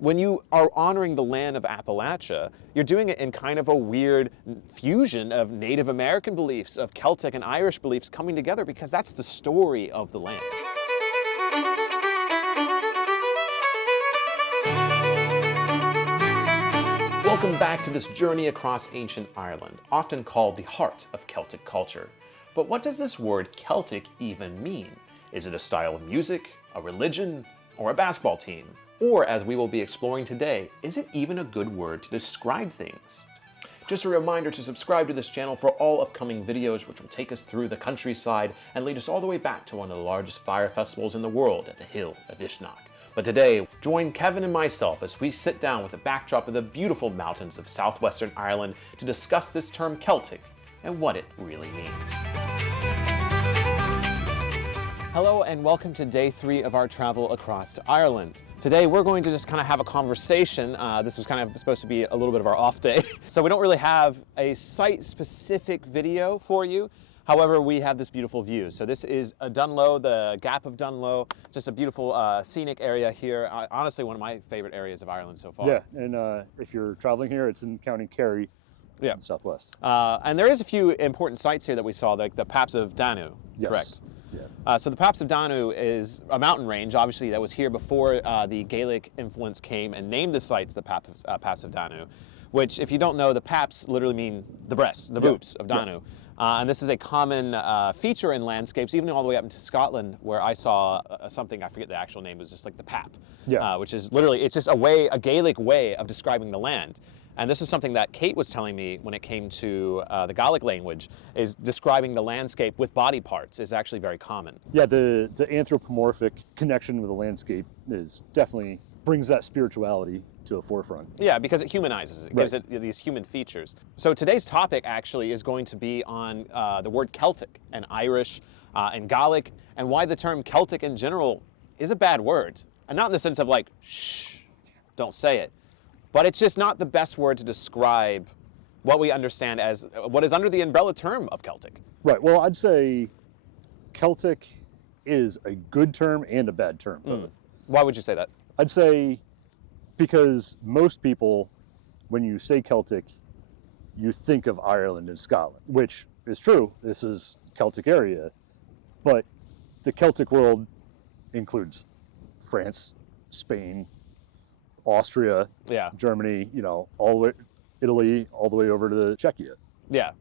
when you are honoring the land of Appalachia, you're doing it in kind of a weird fusion of Native American beliefs, of Celtic and Irish beliefs coming together, because that's the story of the land. Welcome back to this journey across ancient Ireland, often called the heart of Celtic culture. But what does this word Celtic even mean? Is it a style of music, a religion, or a basketball team? Or, as we will be exploring today, is it even a good word to describe things? Just a reminder to subscribe to this channel for all upcoming videos which will take us through the countryside and lead us all the way back to one of the largest fire festivals in the world at the Hill of Ishnach. But today, join Kevin and myself as we sit down with a backdrop of the beautiful mountains of southwestern Ireland to discuss this term Celtic and what it really means. Hello and welcome to day 3 of our travel across to Ireland. Today we're going to just kind of have a conversation. This was kind of supposed to be a little bit of our off day. So we don't really have a site-specific video for you. However, we have this beautiful view. So this is Dunlow, the Gap of Dunlow. Just a beautiful scenic area here. Honestly, one of my favorite areas of Ireland so far. Yeah, and if you're traveling here, it's in County Kerry, yeah, southwest. And there is a few important sites here that we saw, like the Paps of Danu, Yes. correct? Yeah. So the Paps of Danu is a mountain range, obviously, that was here before the Gaelic influence came and named the sites the Paps of Danu, which, if you don't know, the Paps literally mean the breasts, the boobs of Danu. Yeah. And this is a common feature in landscapes, even all the way up into Scotland, where I saw something, I forget the actual name, it was just like the Pap, yeah. Which is literally, it's just a Gaelic way of describing the land. And this is something that Kate was telling me when it came to the Gaelic language, is describing the landscape with body parts is actually very common. Yeah, the anthropomorphic connection with the landscape is definitely brings that spirituality to a forefront. Yeah, because it humanizes it, gives it these human features. So today's topic actually is going to be on the word Celtic and Irish and Gaelic, and why the term Celtic in general is a bad word. And not in the sense of like, shh, don't say it. But it's just not the best word to describe what we understand as what is under the umbrella term of Celtic. Right, well, I'd say Celtic is a good term and a bad term, both. Why would you say that? I'd say because most people, when you say Celtic, you think of Ireland and Scotland, which is true. This is Celtic area, but the Celtic world includes France, Spain, Austria, Germany, all the way, Italy, all the way over to Czechia. Yeah.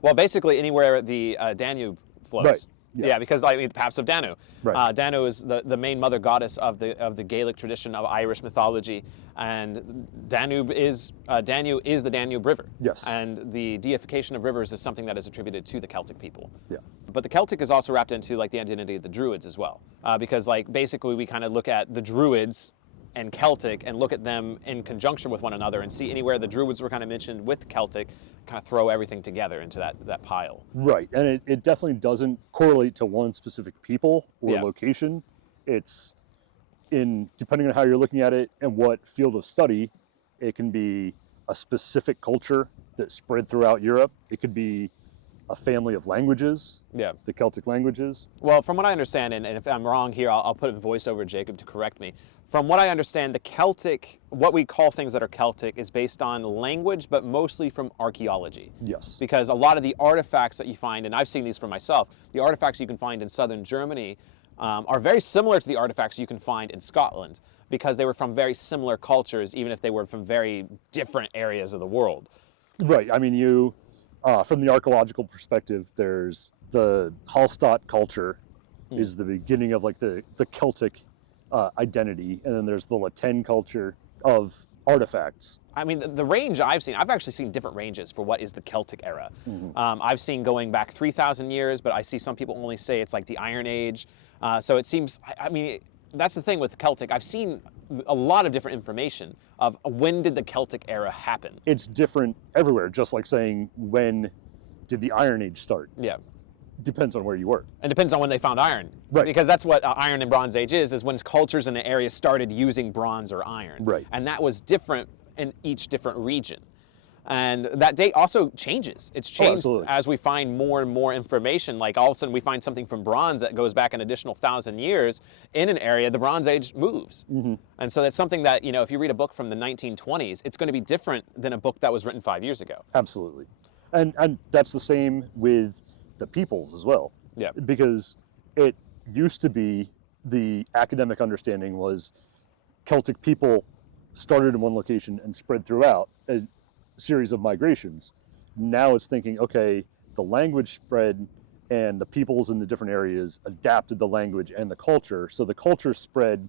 Well, basically anywhere the Danube flows. Right. Yeah, because like the Paps of Danu. Right. Danu is the main mother goddess of the Gaelic tradition of Irish mythology, and Danu is the Danube River. Yes. And the deification of rivers is something that is attributed to the Celtic people. Yeah. But the Celtic is also wrapped into like the identity of the Druids as well, because like basically we kind of look at the Druids and Celtic and look at them in conjunction with one another and see anywhere the Druids were kind of mentioned with Celtic, kind of throw everything together into that pile. Right, and it definitely doesn't correlate to one specific people or location. It's depending on how you're looking at it and what field of study, it can be a specific culture that spread throughout Europe. It could be a family of languages, the Celtic languages. Well, from what I understand, and if I'm wrong here, I'll put a voice over Jacob to correct me. From what I understand, the Celtic, what we call things that are Celtic, is based on language, but mostly from archaeology. Yes. Because a lot of the artifacts that you find, and I've seen these for myself, the artifacts you can find in southern Germany are very similar to the artifacts you can find in Scotland, because they were from very similar cultures, even if they were from very different areas of the world. Right, I mean, from the archaeological perspective, there's the Hallstatt culture is the beginning of like the Celtic identity, and then there's the Latin culture of artifacts. I mean, the range I've actually seen different ranges for what is the Celtic era. I've seen going back 3,000 years, but I see some people only say it's like the Iron Age. So it seems, I mean, that's the thing with Celtic. I've seen a lot of different information of when did the Celtic era happen. It's different everywhere, just like saying when did the Iron Age start. Yeah. Depends on where you were. It depends on when they found iron. Right. Because that's what Iron and Bronze Age is when cultures in the area started using bronze or iron. Right. And that was different in each different region. And that date also changes. It's changed absolutely. as we find more and more information. Like all of a sudden we find something from bronze that goes back an additional 1,000 years in an area, the Bronze Age moves. And so that's something that, you know, if you read a book from the 1920s, it's going to be different than a book that was written 5 years ago. Absolutely. And that's the same with the peoples as well. Yeah. Because it used to be the academic understanding was Celtic people started in one location and spread throughout a series of migrations. Now it's thinking, okay, the language spread and the peoples in the different areas adapted the language and the culture. So the culture spread,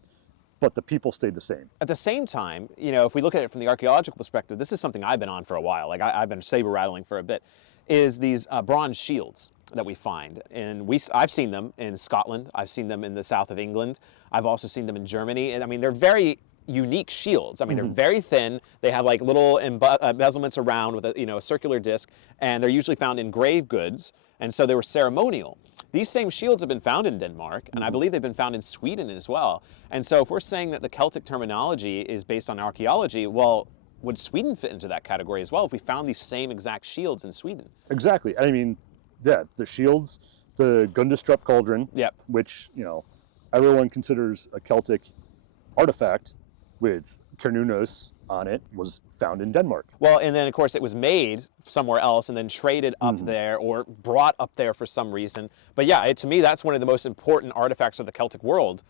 but the people stayed the same. At the same time, you know, if we look at it from the archaeological perspective, this is something I've been on for a while. Like I've been saber rattling for a bit, is these bronze shields that we find. And I've seen them in Scotland. I've seen them in the south of England. I've also seen them in Germany. And I mean, they're very unique shields. I mean, they're very thin. They have like little embezzlements around with a circular disc, and they're usually found in grave goods. And so they were ceremonial. These same shields have been found in Denmark, and I believe they've been found in Sweden as well. And so if we're saying that the Celtic terminology is based on archaeology, well, would Sweden fit into that category as well if we found these same exact shields in Sweden? Exactly. I mean, yeah, the shields, the Gundestrup cauldron, Yep. which, you know, everyone considers a Celtic artifact with Cernunnos on it, was found in Denmark. Well, and then of course it was made somewhere else and then traded up there or brought up there for some reason. But yeah, to me, that's one of the most important artifacts of the Celtic world,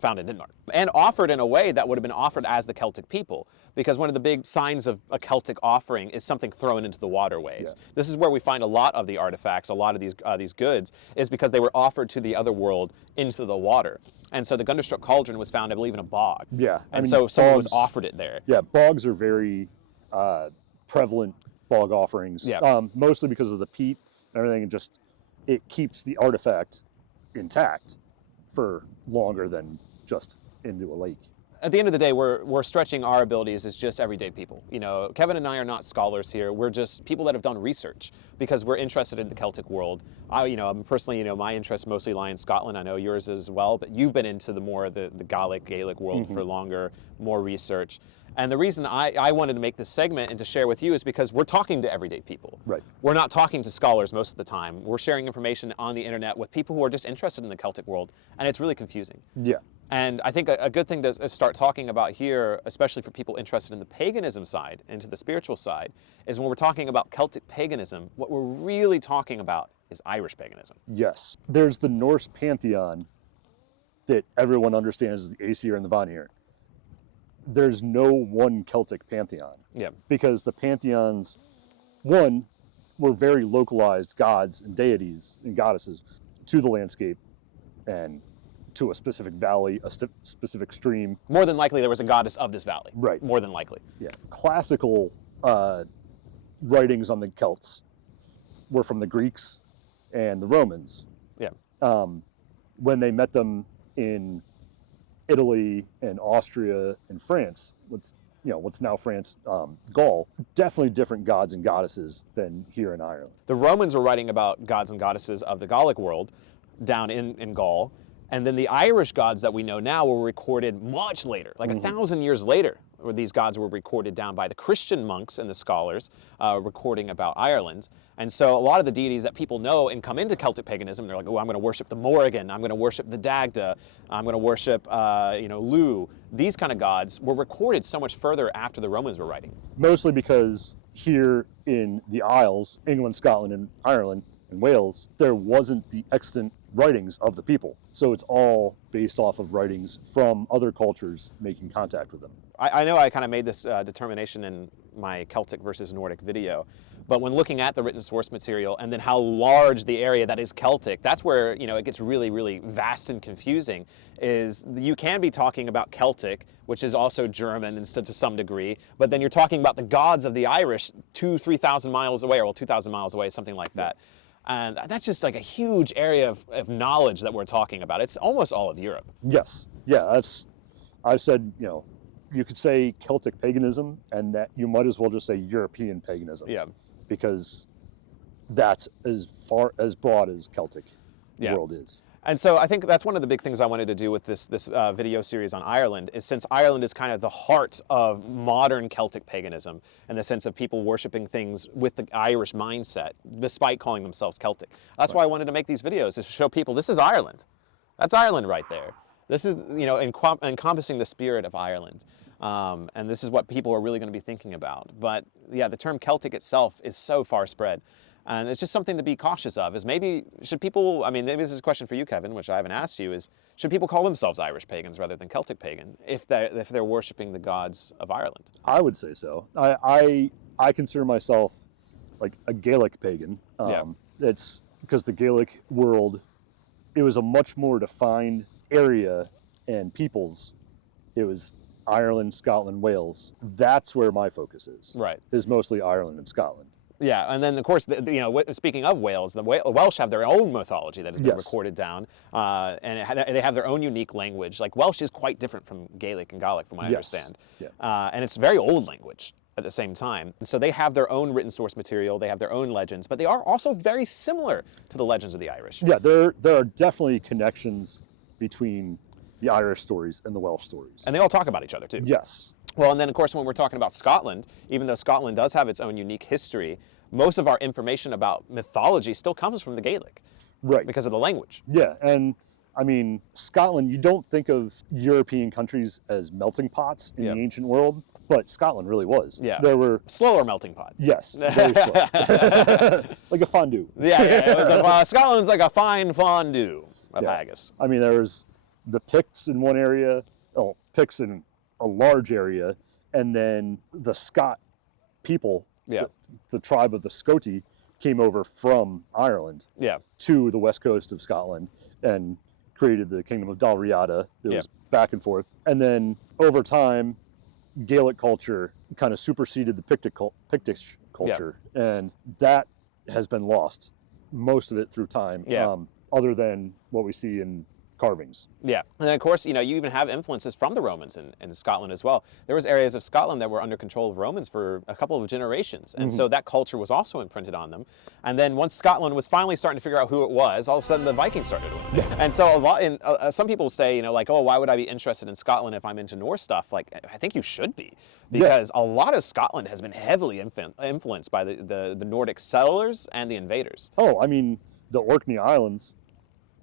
found in Denmark, and offered in a way that would have been offered as the Celtic people, because one of the big signs of a Celtic offering is something thrown into the waterways. Yeah. This is where we find a lot of the artifacts, a lot of these goods, is because they were offered to the other world into the water. And so the Gundestrup cauldron was found, I believe, in a bog. Yeah. And so someone was offered it there. Yeah, bogs are very prevalent bog offerings, Yeah. mostly because of the peat and everything, and just it keeps the artifact intact for longer than just into a lake. At the end of the day, we're stretching our abilities as just everyday people. You know, Kevin and I are not scholars here. We're just people that have done research because we're interested in the Celtic world. I'm personally, my interests mostly lie in Scotland. I know yours as well, but you've been into the Gaelic world for longer, more research. And the reason I wanted to make this segment and to share with you is because we're talking to everyday people. Right. We're not talking to scholars most of the time. We're sharing information on the internet with people who are just interested in the Celtic world, and it's really confusing. Yeah. And I think a good thing to start talking about here, especially for people interested in the paganism side and to the spiritual side, is when we're talking about Celtic paganism, what we're really talking about is Irish paganism. Yes. There's the Norse pantheon that everyone understands as the Aesir and the Vanir. There's no one Celtic pantheon. Yeah. Because the pantheons, one, were very localized gods and deities and goddesses to the landscape and to a specific valley, a specific stream. More than likely, there was a goddess of this valley. Right. More than likely. Yeah. Classical writings on the Celts were from the Greeks and the Romans. Yeah. When they met them in Italy and Austria and France, what's now France, Gaul, definitely different gods and goddesses than here in Ireland. The Romans were writing about gods and goddesses of the Gaelic world down in Gaul. And then the Irish gods that we know now were recorded much later, like 1,000 years later, where these gods were recorded down by the Christian monks and the scholars recording about Ireland. And so a lot of the deities that people know and come into Celtic paganism, they're like, oh, I'm going to worship the Morrigan, I'm going to worship the Dagda, I'm going to worship, Lu. These kind of gods were recorded so much further after the Romans were writing. Mostly because here in the Isles, England, Scotland, and Ireland, and Wales, there wasn't the extant writings of the people. So it's all based off of writings from other cultures making contact with them. I know I kind of made this determination in my Celtic versus Nordic video, but when looking at the written source material and then how large the area that is Celtic, that's where it gets really, really vast and confusing. Is you can be talking about Celtic, which is also German instead to some degree, but then you're talking about the gods of the Irish 2,000-3,000 miles away, or 2,000 miles away, something like that. And that's just like a huge area of knowledge that we're talking about. It's almost all of Europe. Yes. Yeah, I've said, you could say Celtic paganism, and that you might as well just say European paganism. Yeah. Because that's as broad as Celtic world is. And so I think that's one of the big things I wanted to do with this video series on Ireland is, since Ireland is kind of the heart of modern Celtic paganism, in the sense of people worshiping things with the Irish mindset, despite calling themselves Celtic. That's why I wanted to make these videos, is to show people this is Ireland. That's Ireland right there. This is, you know, encompassing the spirit of Ireland. And this is what people are really going to be thinking about. But yeah, the term Celtic itself is so far spread. And it's just something to be cautious of, is maybe, should people, I mean, maybe this is a question for you, Kevin, which I haven't asked you, is should people call themselves Irish pagans rather than Celtic pagan if they're worshiping the gods of Ireland? I would say so. I consider myself like a Gaelic pagan. It's because the Gaelic world, it was a much more defined area and peoples. It was Ireland, Scotland, Wales. That's where my focus is. Right. Is mostly Ireland and Scotland. Yeah, and then of course, you know, speaking of Wales, the Welsh have their own mythology that has been recorded down, and they have their own unique language. Like Welsh is quite different from Gaelic and Gaelic, from what I understand. And it's very old language at the same time. And so they have their own written source material, they have their own legends, but they are also very similar to the legends of the Irish. Yeah, there are definitely connections between the Irish stories and the Welsh stories. And they all talk about each other too. Yes. Well, and then of course when we're talking about Scotland, even though Scotland does have its own unique history, most of our information about mythology still comes from the Gaelic. Right. Because of the language. Yeah, and I mean, Scotland, you don't think of European countries as melting pots in the ancient world, but Scotland really was. Yeah. There were slower melting pot. Yes, very slow. Like a fondue. Yeah, it was like, Scotland's like a fine fondue of haggis. I mean, there was the Picts in one area, Picts in a large area, and then the Scot people, the tribe of the Scoti, came over from Ireland to the west coast of Scotland and created the kingdom of Dalriada. It was back and forth. And then over time, Gaelic culture kind of superseded the Pictish culture, and that has been lost, most of it through time, other than what we see in carvings. Yeah, and then of course, you know, you even have influences from the Romans in Scotland as well. There was areas of Scotland that were under control of Romans for a couple of generations, and so that culture was also imprinted on them. And then once Scotland was finally starting to figure out who it was, all of a sudden the Vikings started doing it. And so a lot, some people say, you know, like, oh, why would I be interested in Scotland if I'm into Norse stuff? Like, I think you should be, because a lot of Scotland has been heavily influenced by the Nordic settlers and the invaders. Oh, I mean, the Orkney Islands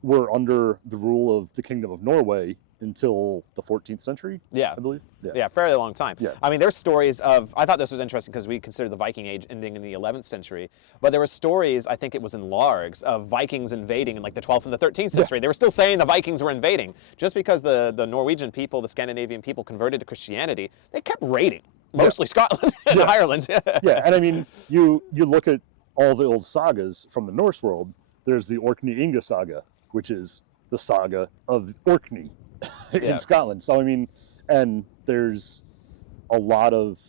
were under the rule of the Kingdom of Norway until the 14th century, I believe. Yeah, fairly long time. I mean, there's stories of, I thought this was interesting because we consider the Viking Age ending in the 11th century, but there were stories, I think it was in Largs, of Vikings invading in like the 12th and the 13th century. They were still saying the Vikings were invading. Just because the Norwegian people, the Scandinavian people converted to Christianity, they kept raiding, mostly Scotland and Ireland. And I mean, you look at all the old sagas from the Norse world, there's the Orkney Inga saga, which is the saga of Orkney in Scotland. So, I mean, and there's a lot of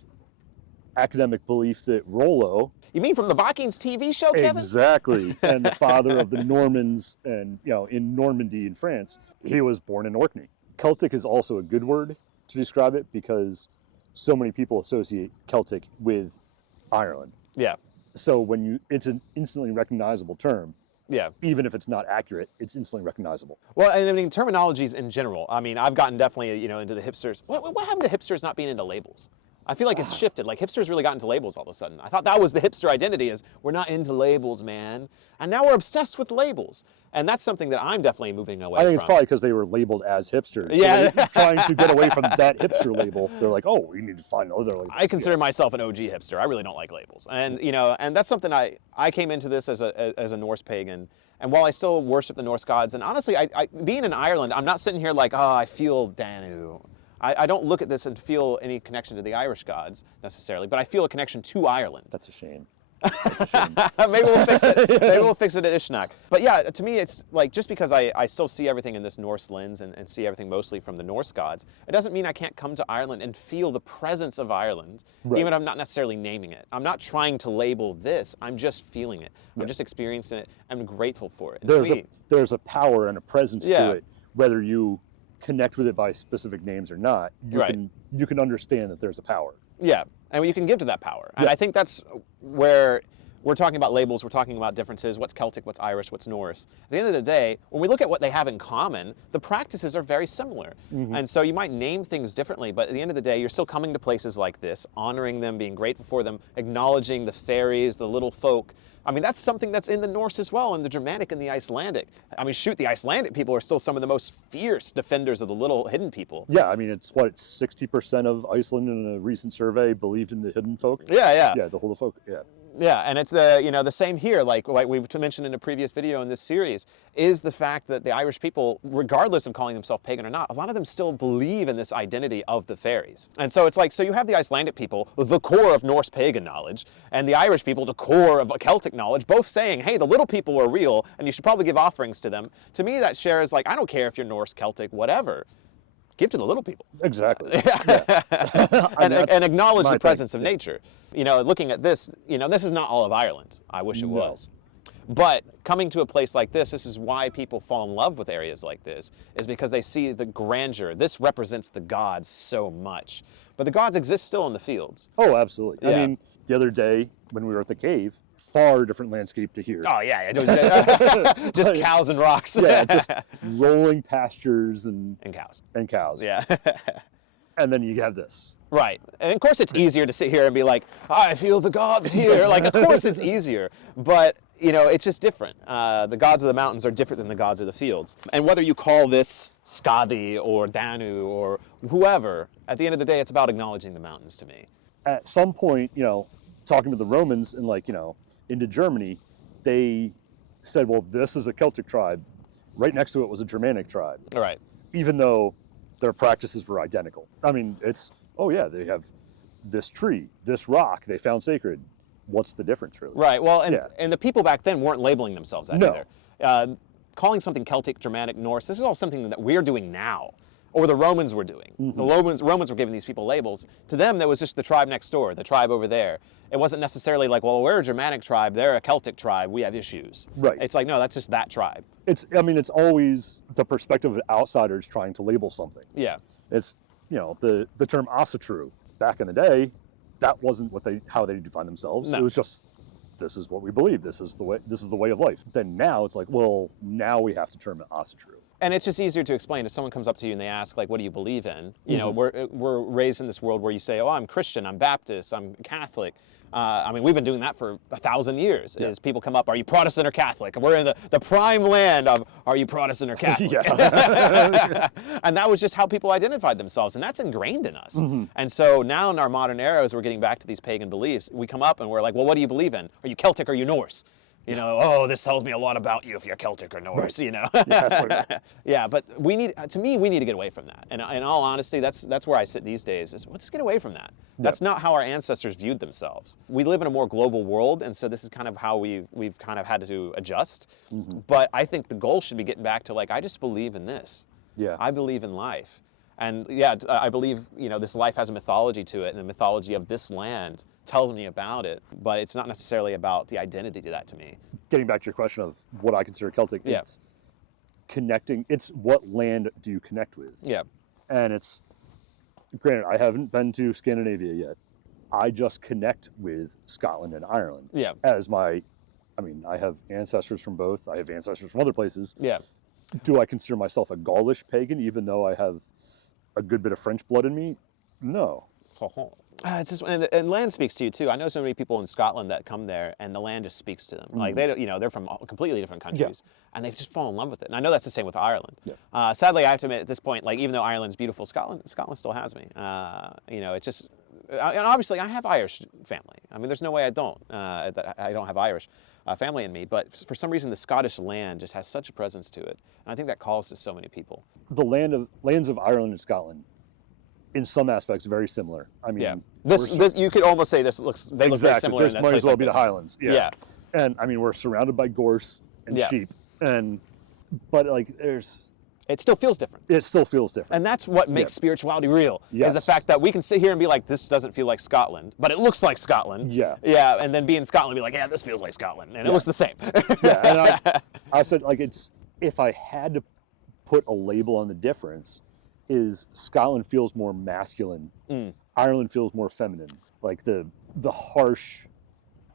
academic belief that Rollo... You mean from the Vikings TV show, Kevin? Exactly. And the father of the Normans, and, you know, in Normandy in France, he was born in Orkney. Celtic is also a good word to describe it because so many people associate Celtic with Ireland. Yeah. So it's an instantly recognizable term. Yeah. Even if it's not accurate, it's instantly recognizable. Well, and I mean, terminologies in general. I mean, I've gotten definitely, you know, into the hipsters. What happened to hipsters not being into labels? I feel like it's shifted. Like, hipsters really got into labels all of a sudden. I thought that was the hipster identity, is we're not into labels, man. And now we're obsessed with labels. And that's something that I'm definitely moving away from. I think it's probably because they were labeled as hipsters. Yeah. So trying to get away from that hipster label, they're like, oh, we need to find other labels. I consider myself an OG hipster. I really don't like labels. And, you know, and that's something I came into this as a Norse pagan. And while I still worship the Norse gods, and honestly, being in Ireland, I'm not sitting here like, oh, I feel Danu. I don't look at this and feel any connection to the Irish gods necessarily, but I feel a connection to Ireland. That's a shame. Maybe we'll fix it. Maybe we'll fix it at Ishnak. But yeah, to me, it's like, just because I still see everything in this Norse lens and see everything mostly from the Norse gods, it doesn't mean I can't come to Ireland and feel the presence of Ireland, even if I'm not necessarily naming it. I'm not trying to label this. I'm just feeling it. I'm just experiencing it. I'm grateful for it. There's a power and a presence to it, whether you connect with it by specific names or not. You can understand that there's a power. Yeah, and you can give to that power. And I think that's where We're talking about labels, we're talking about differences, what's Celtic, what's Irish, what's Norse. At the end of the day, when we look at what they have in common, the practices are very similar. And so you might name things differently, but at the end of the day, you're still coming to places like this, honoring them, being grateful for them, acknowledging the fairies, the little folk. I mean, that's something that's in the Norse as well, in the Germanic and the Icelandic. I mean, shoot, the Icelandic people are still some of the most fierce defenders of the little hidden people. Yeah, I mean, it's 60% of Iceland in a recent survey believed in the hidden folk. Yeah. Yeah, the whole folk, yeah. Yeah, and it's the same here, like we mentioned in a previous video in this series, is the fact that the Irish people, regardless of calling themselves pagan or not, a lot of them still believe in this identity of the fairies. And so it's like, so you have the Icelandic people, the core of Norse pagan knowledge, and the Irish people, the core of Celtic knowledge, both saying, hey, the little people are real, and you should probably give offerings to them. To me, that shares like, I don't care if you're Norse, Celtic, whatever. Give to the little people. Exactly. Yeah. and acknowledge the presence of nature. You know, looking at this, this is not all of Ireland. I wish it was. But coming to a place like this is why people fall in love with areas like this, is because they see the grandeur. This represents the gods so much. But the gods exist still in the fields. Oh, absolutely. Yeah. I mean, the other day when we were at the cave, far different landscape to here. Oh, yeah. It was just cows and rocks. Yeah, just rolling pastures and cows. And cows. Yeah. And then you have this. Right. And of course it's easier to sit here and be like, I feel the gods here. Like, of course it's easier. But, it's just different. The gods of the mountains are different than the gods of the fields. And whether you call this Skadi or Danu or whoever, at the end of the day, it's about acknowledging the mountains to me. At some point, talking to the Romans and into Germany, they said, well, this is a Celtic tribe. Right next to it was a Germanic tribe. All right. Even though their practices were identical. I mean, they have this tree, this rock they found sacred. What's the difference, really? Right. Well, and the people back then weren't labeling themselves that either. Calling something Celtic, Germanic, Norse, this is all something that we're doing now, or the Romans were doing. The Romans were giving these people labels. To them, that was just the tribe next door, the tribe over there. It wasn't necessarily like, well, we're a Germanic tribe, they're a Celtic tribe, we have issues. Right. It's like, no, that's just that tribe. It's always the perspective of outsiders trying to label something. Yeah. It's, the term Asatru, back in the day, that wasn't how they defined themselves. No. It was just, this is what we believe, this is the way of life. Then now it's like, well, now we have to term it Asatru. And it's just easier to explain if someone comes up to you and they ask, like, what do you believe in? We're raised in this world where you say, oh, I'm Christian, I'm Baptist, I'm Catholic. We've been doing that for 1,000 years. Is people come up, are you Protestant or Catholic? And we're in the prime land of, are you Protestant or Catholic? And that was just how people identified themselves, and that's ingrained in us. And so now in our modern era, as we're getting back to these pagan beliefs, we come up and we're like, well, what do you believe in? Are you Celtic or are you Norse? Oh, this tells me a lot about you if you're Celtic or Norse, Yeah, but we need to get away from that. And in all honesty, that's where I sit these days, is let's get away from that. That's not how our ancestors viewed themselves. We live in a more global world, and so this is kind of how we've kind of had to adjust. But I think the goal should be getting back to, like, I just believe in this. Yeah. I believe in life. And I believe, this life has a mythology to it, and the mythology of this land tells me about it, but it's not necessarily about the identity to that to me. Getting back to your question of what I consider Celtic, it's connecting, it's what land do you connect with? Yeah. And it's, granted, I haven't been to Scandinavia yet. I just connect with Scotland and Ireland. Yeah. As I have ancestors from both. I have ancestors from other places. Yeah. Do I consider myself a Gaulish pagan, even though I have a good bit of French blood in me? No. It's just, and land speaks to you too. I know so many people in Scotland that come there, and the land just speaks to them. Like they don't, they're from completely different countries, and they've just fallen in love with it. And I know that's the same with Ireland. Yeah. Sadly, I have to admit at this point, like even though Ireland's beautiful, Scotland still has me. It's just, and obviously I have Irish family. I mean, there's no way I don't that I don't have Irish family in me. But for some reason, the Scottish land just has such a presence to it, and I think that calls to so many people. The lands of Ireland and Scotland, in some aspects, very similar. I mean, this you could almost say they look very similar. This might as well be the Highlands. Yeah. And I mean, we're surrounded by gorse and sheep, but like it still feels different. It still feels different. And that's what makes spirituality real, is the fact that we can sit here and be like, this doesn't feel like Scotland, but it looks like Scotland. Yeah. Yeah, and then be in Scotland and be like, yeah, this feels like Scotland, and it looks the same. And I said, like, if I had to put a label on the difference, is Scotland feels more masculine, Ireland feels more feminine. Like the harsh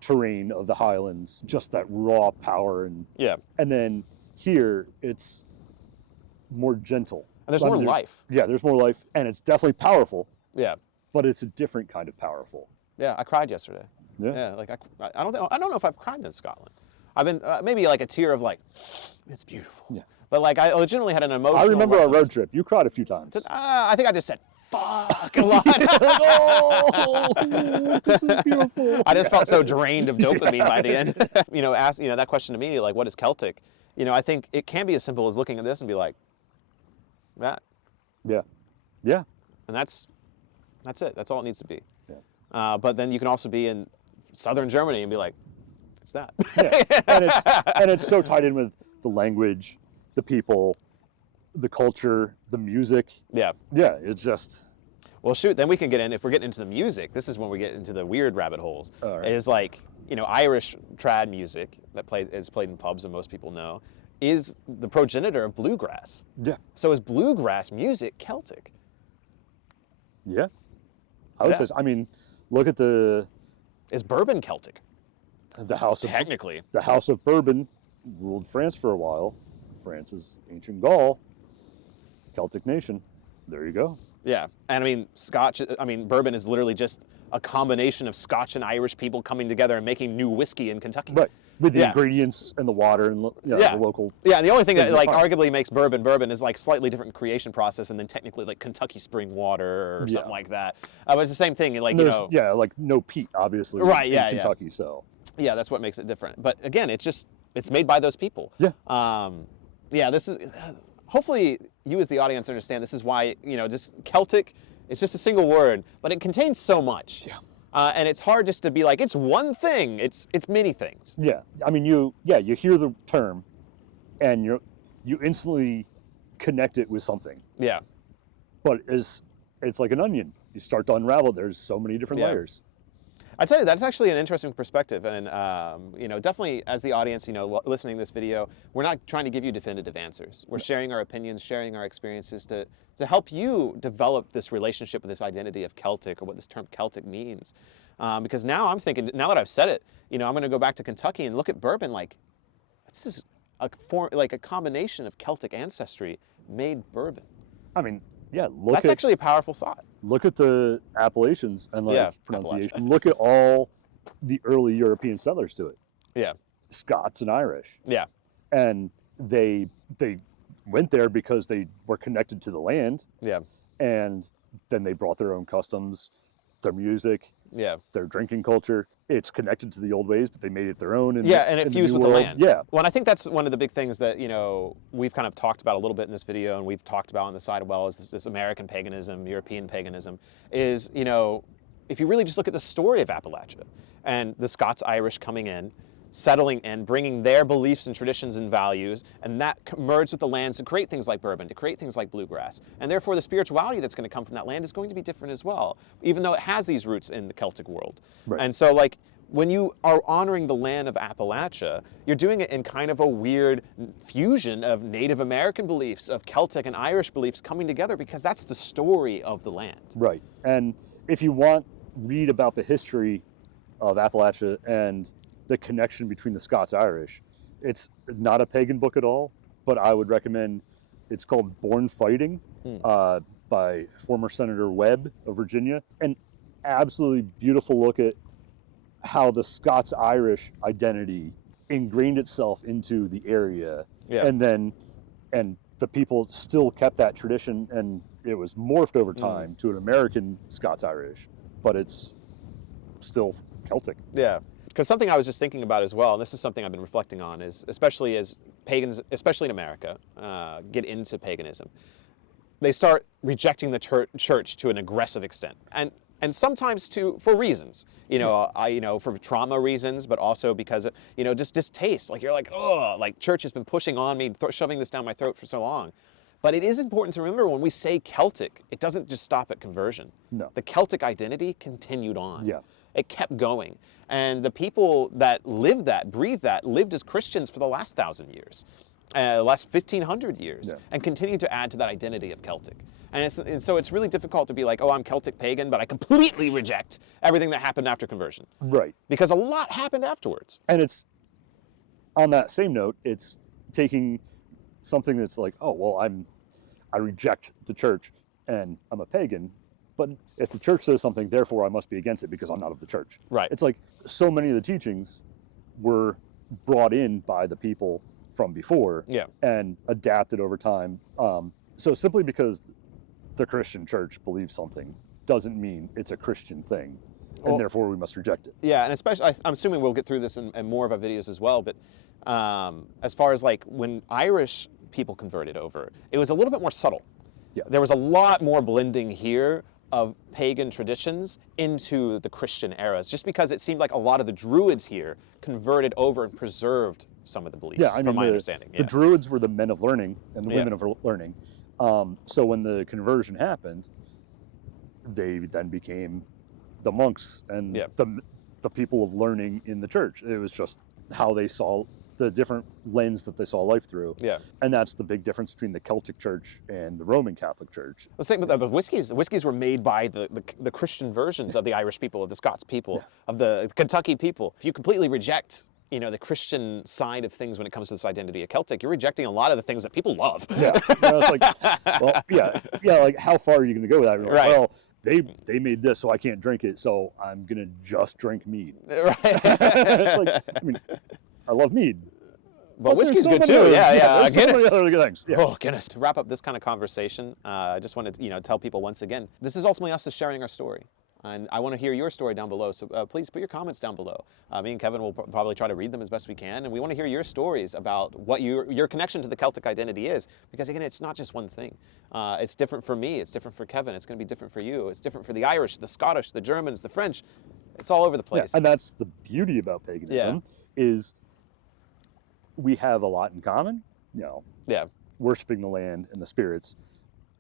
terrain of the Highlands, just that raw power, and Yeah. and then here it's more gentle. And there's I more mean, life. Yeah, there's more life, and it's definitely powerful, Yeah. but it's a different kind of powerful. Yeah. I cried yesterday. Yeah. Yeah. Like I don't know if I've cried in Scotland. I've been maybe like a tear of like, it's beautiful. Yeah. But like I legitimately had an emotional. I remember our resonance. road trip. You cried a few times. I think I just said fuck a lot. Oh, this is beautiful. I just felt so drained of dopamine by the end. Ask that question to me, like, what is Celtic? I think it can be as simple as looking at this and be like, that. Yeah. Yeah. And that's it. That's all it needs to be. Yeah. But then you can also be in southern Germany and be like, it's that. Yeah. And it's so tied in with the language, the people, the culture, the music. Yeah. Yeah, it's just. Well, shoot, then we can get in, if we're getting into the music, this is when we get into the weird rabbit holes. All right. Is like, Irish trad music that is played in pubs and most people know, is the progenitor of bluegrass. Yeah. So is bluegrass music Celtic? Yeah. I would Yeah. say so. I mean, look at Is bourbon Celtic? the house of Technically. the House of Bourbon ruled France for a while. France is ancient Gaul, Celtic nation. There you go. Yeah. And bourbon is literally just a combination of Scotch and Irish people coming together and making new whiskey in Kentucky. Right. With the Yeah. ingredients and the water and Yeah. the local. Yeah, and the only thing that Things are like fine. arguably makes bourbon is like slightly different creation process, and then technically like Kentucky spring water or something Yeah. like that. But it's the same thing, like And there's, yeah, like no peat, obviously. Right, in yeah, yeah. Kentucky, so. yeah, that's what makes it different. But again, it's made by those people. Yeah. Yeah, this is hopefully you as the audience understand this is why just Celtic. It's just a single word, but it contains so much. Yeah. And it's hard just to be like it's one thing. It's many things. Yeah. I mean, you hear the term, and you instantly connect it with something. Yeah. But it's like an onion. You start to unravel. There's so many different Yeah. layers. I tell you, that's actually an interesting perspective, and definitely as the audience, listening to this video, we're not trying to give you definitive answers. We're sharing our opinions, sharing our experiences to help you develop this relationship with this identity of Celtic, or what this term Celtic means. Because now I'm thinking, now that I've said it, I'm going to go back to Kentucky and look at bourbon like this is a combination of Celtic ancestry made bourbon. I mean, yeah. That's actually a powerful thought. Look at the Appalachians and Yeah, pronunciation. Appalachia. Look at all the early European settlers to it. Yeah. Scots and Irish. Yeah. And they went there because they were connected to the land, Yeah. and then they brought their own customs, their music, Yeah. their drinking culture. It's connected to the old ways, but they made it their own. And it fused with the land. Yeah. Well, and I think that's one of the big things that, we've kind of talked about a little bit in this video, and we've talked about on the side as well, is this American paganism, European paganism, is, if you really just look at the story of Appalachia and the Scots-Irish coming in, settling in, bringing their beliefs and traditions and values, and that merged with the lands to create things like bourbon, to create things like bluegrass. And therefore the spirituality that's going to come from that land is going to be different as well, even though it has these roots in the Celtic world. Right. And so like, when you are honoring the land of Appalachia, you're doing it in kind of a weird fusion of Native American beliefs, of Celtic and Irish beliefs coming together, because that's the story of the land. Right. And if you read about the history of Appalachia and the connection between the Scots-Irish. It's not a pagan book at all, but I would recommend. It's called Born Fighting by former Senator Webb of Virginia. An absolutely beautiful look at how the Scots-Irish identity ingrained itself into the area, Yeah. and the people still kept that tradition, and it was morphed over time to an American Scots-Irish, but it's still Celtic. Yeah. Because something I was just thinking about as well, and this is something I've been reflecting on, is especially as pagans, especially in America, get into paganism, they start rejecting the church to an aggressive extent, and sometimes for reasons, for trauma reasons, but also because of just distaste. Like you're like, oh, like church has been pushing on me, shoving this down my throat for so long. But it is important to remember when we say Celtic, it doesn't just stop at conversion. No. The Celtic identity continued on. Yeah. It kept going. And the people that lived that, breathed that, lived as Christians for the last 1,000 years. last 1,500 years, Yeah. and continue to add to that identity of Celtic. And so it's really difficult to be like, oh, I'm Celtic pagan, but I completely reject everything that happened after conversion. Right. Because a lot happened afterwards. And it's, on that same note, it's taking something that's like, oh, well, I reject the church and I'm a pagan, but if the church says something, therefore I must be against it because I'm not of the church. Right. It's like so many of the teachings were brought in by the people from before Yeah. and adapted over time. So simply because the Christian church believes something doesn't mean it's a Christian thing, and Well, therefore we must reject it. Yeah, and especially, I'm assuming we'll get through this in more of our videos as well, but as far as like when Irish people converted over, it was a little bit more subtle. Yeah. There was a lot more blending here of pagan traditions into the Christian eras, just because it seemed like a lot of the Druids here converted over and preserved some of the beliefs, Yeah, I mean, from my understanding. the Druids were the men of learning and the Yeah. women of learning. So when the conversion happened, they then became the monks and Yeah. the people of learning in the church. It was just how they saw the different lens that they saw life through. Yeah. And that's the big difference between the Celtic church and the Roman Catholic church. The same with the whiskeys. The whiskeys were made by the Christian versions of the Irish people, of the Scots people, of the Kentucky people. If you completely reject, the Christian side of things when it comes to this identity of Celtic, you're rejecting a lot of the things that people love. Yeah. It's like, well, yeah. Like, how far are you going to go with that? You're like, Right. well, they made this, so I can't drink it, so I'm going to just drink mead. Right. It's like, I mean, I love mead. But there's whiskey's so good many too. other- Yeah. there's so many Guinness. other good things. Yeah. Oh, Guinness. To wrap up this kind of conversation, I just want to tell people once again, this is ultimately us just sharing our story. And I want to hear your story down below, so please put your comments down below. Me and Kevin will probably try to read them as best we can, and we want to hear your stories about what your connection to the Celtic identity is, because again, it's not just one thing. It's different for me, it's different for Kevin, it's going to be different for you, it's different for the Irish, the Scottish, the Germans, the French. It's all over the place. Yeah, and that's the beauty about paganism, is we have a lot in common, Yeah. worshiping the land and the spirits,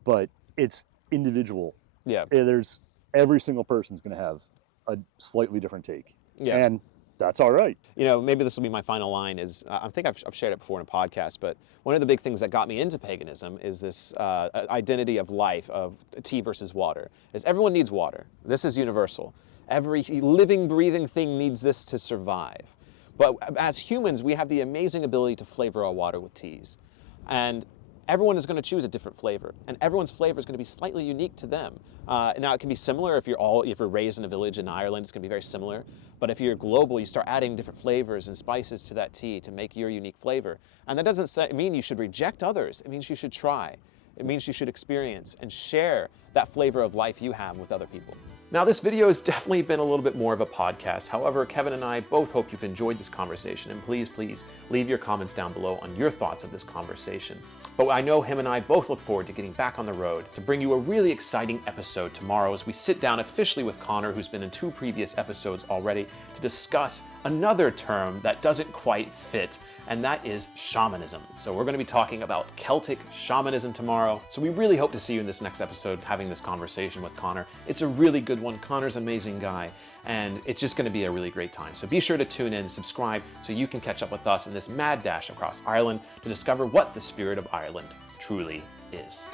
but it's individual. Yeah. There's every single person's going to have a slightly different take. Yeah. And that's all right. Maybe this will be my final line is, I think I've shared it before in a podcast, but one of the big things that got me into paganism is this identity of life, of tea versus water, is everyone needs water. This is universal. Every living, breathing thing needs this to survive. But as humans, we have the amazing ability to flavor our water with teas. And everyone is going to choose a different flavor, and everyone's flavor is going to be slightly unique to them. Now, it can be similar if you're raised in a village in Ireland, it's going to be very similar. But if you're global, you start adding different flavors and spices to that tea to make your unique flavor. And that doesn't mean you should reject others. It means you should try. It means you should experience and share that flavor of life you have with other people. Now, this video has definitely been a little bit more of a podcast. However, Kevin and I both hope you've enjoyed this conversation, and please leave your comments down below on your thoughts of this conversation. But I know him and I both look forward to getting back on the road to bring you a really exciting episode tomorrow as we sit down officially with Connor, who's been in 2 previous episodes already, to discuss another term that doesn't quite fit, and that is shamanism. So we're going to be talking about Celtic shamanism tomorrow. So we really hope to see you in this next episode having this conversation with Connor. It's a really good one. Connor's an amazing guy, and it's just going to be a really great time. So be sure to tune in, subscribe, so you can catch up with us in this mad dash across Ireland to discover what the spirit of Ireland truly is.